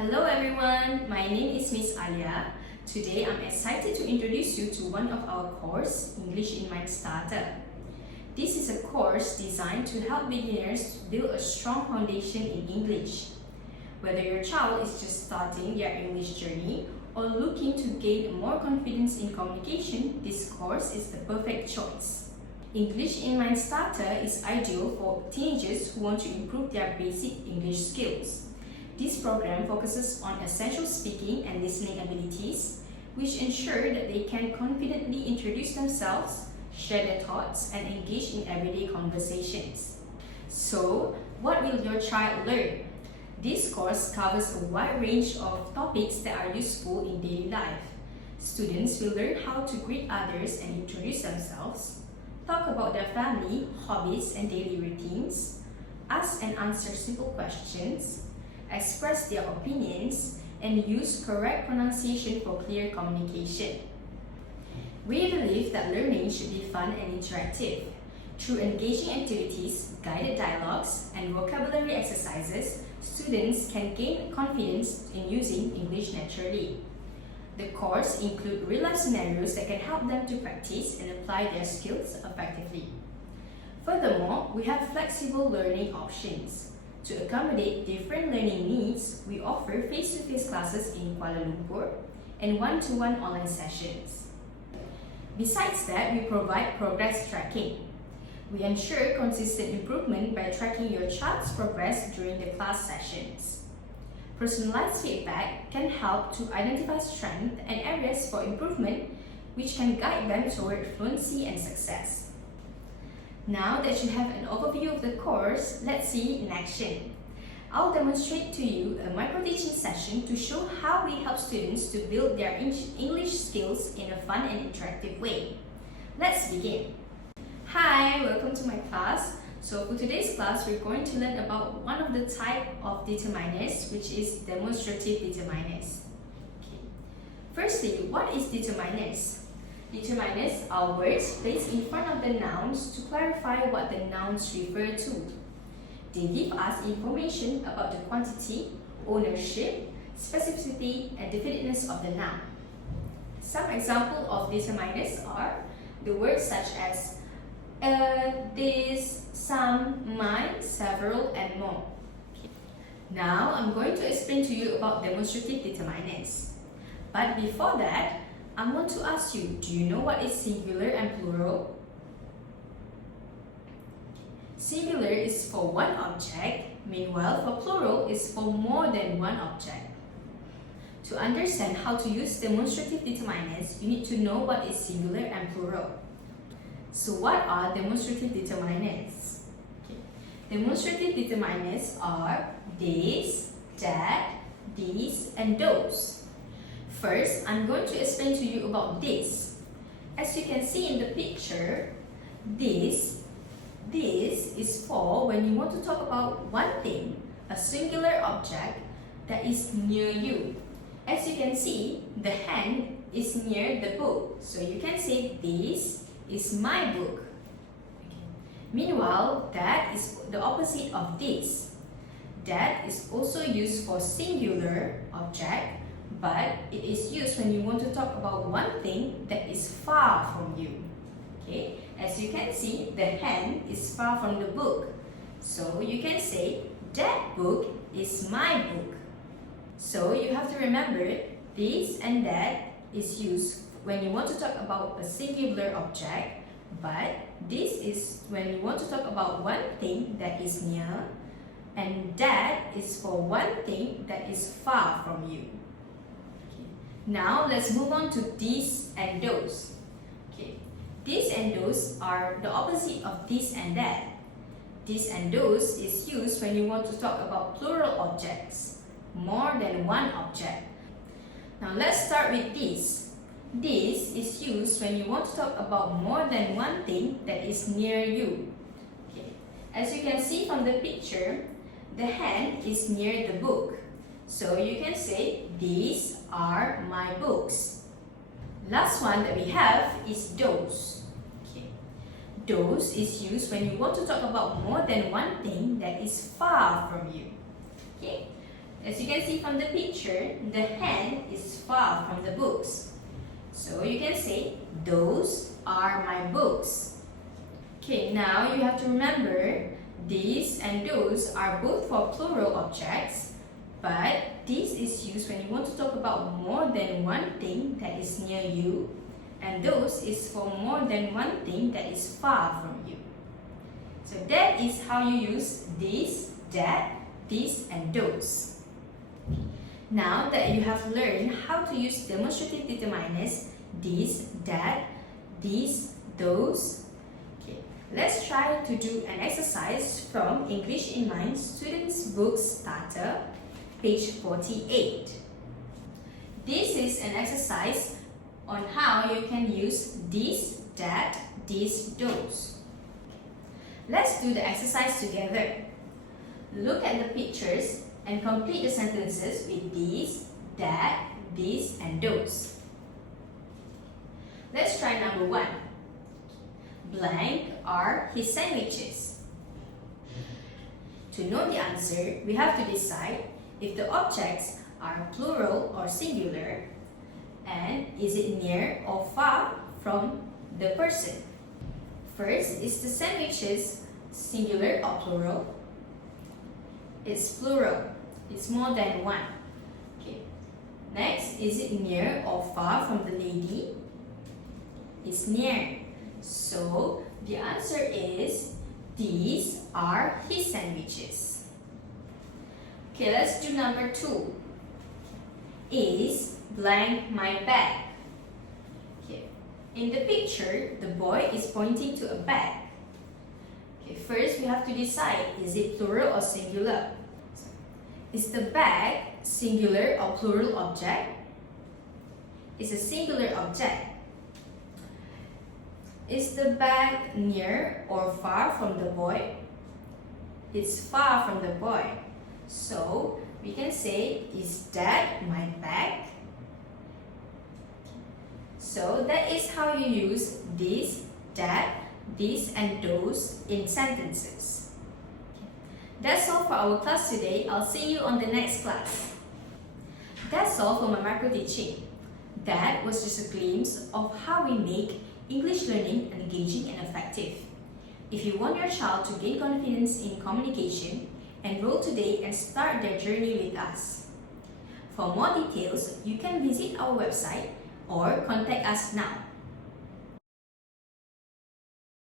Hello everyone, my name is Miss Alia. Today I'm excited to introduce you to one of our course, English in Mind Starter. This is a course designed to help beginners build a strong foundation in English. Whether your child is just starting their English journey or looking to gain more confidence in communication, this course is the perfect choice. English in Mind Starter is ideal for teenagers who want to improve their basic English skills. This program focuses on essential speaking and listening abilities, which ensure that they can confidently introduce themselves, share their thoughts, and engage in everyday conversations. So, what will your child learn? This course covers a wide range of topics that are useful in daily life. Students will learn how to greet others and introduce themselves, talk about their family, hobbies, and daily routines, ask and answer simple questions, express their opinions, and use correct pronunciation for clear communication. We believe that learning should be fun and interactive. Through engaging activities, guided dialogues, and vocabulary exercises, students can gain confidence in using English naturally. The course includes real-life scenarios that can help them to practice and apply their skills effectively. Furthermore, we have flexible learning options. To accommodate different learning needs, we offer face-to-face classes in Kuala Lumpur and one-to-one online sessions. Besides that, we provide progress tracking. We ensure consistent improvement by tracking your child's progress during the class sessions. Personalized feedback can help to identify strengths and areas for improvement, which can guide them toward fluency and success. Now that you have an overview of the course, let's see it in action. I'll demonstrate to you a micro-teaching session to show how we help students to build their English skills in a fun and interactive way. Let's begin. Hi, welcome to my class. So for today's class, we're going to learn about one of the type of determiners, which is demonstrative determiners. Okay. Firstly, what is determiners? Determiners are words placed in front of the nouns to clarify what the nouns refer to. They give us information about the quantity, ownership, specificity, and definiteness of the noun. Some examples of determiners are the words such as this, some, mine, several, and more. Now, I'm going to explain to you about demonstrative determiners. But before that, I want to ask you, do you know what is singular and plural? Singular is for one object, meanwhile for plural is for more than one object. To understand how to use demonstrative determiners, you need to know what is singular and plural. So what are demonstrative determiners? Okay. Demonstrative determiners are this, that, these, and those. First, I'm going to explain to you about this. As you can see in the picture, this is for when you want to talk about one thing, a singular object that is near you. As you can see, the hand is near the book. So you can say, this is my book. Okay. Meanwhile, that is the opposite of this. That is also used for singular object, but it is used when you want to talk about one thing that is far from you. Okay? As you can see, the hand is far from the book. So you can say, that book is my book. So you have to remember, this and that is used when you want to talk about a singular object, but this is when you want to talk about one thing that is near, and that is for one thing that is far from you. Now let's move on to these and those. Okay, these and those are the opposite of this and that. This and those is used when you want to talk about plural objects, more than one object. Now let's start with this. This is used when you want to talk about more than one thing that is near you. Okay, as you can see from the picture, the hand is near the book. So you can say, these are my books. Last one that we have is those. Okay. Those is used when you want to talk about more than one thing that is far from you. Okay. As you can see from the picture, the hand is far from the books. So you can say, those are my books. Okay, now you have to remember, these and those are both for plural objects, but this is used when you want to talk about more than one thing that is near you, and those is for more than one thing that is far from you. So that is how you use this, that, this, and those. Now that you have learned how to use demonstrative determiners, this, that, these, those, okay, let's try to do an exercise from English in Mind Students Book Starter, page 48. This is an exercise on how you can use this, that, these, those. Let's do the exercise together. Look at the pictures and complete the sentences with these, that, these, and those. Let's try number 1. Blank are his sandwiches. To know the answer, we have to decide if the objects are plural or singular, and is it near or far from the person. First, is the sandwiches singular or plural? It's plural. It's more than one. Okay. Next, is it near or far from the lady? It's near. So the answer is, these are his sandwiches. Okay, let's do number 2. Is blank my bag? Okay. In the picture, the boy is pointing to a bag. Okay, first we have to decide, is it plural or singular? Is the bag singular or plural object? It's a singular object. Is the bag near or far from the boy? It's far from the boy. So we can say, is that my bag? So that is how you use this, that, these, and those in sentences. That's all for our class today. I'll see you on the next class. That's all for my micro teaching. That was just a glimpse of how we make English learning engaging and effective. If you want your child to gain confidence in communication, enroll today and start their journey with us. For more details, you can visit our website or contact us now.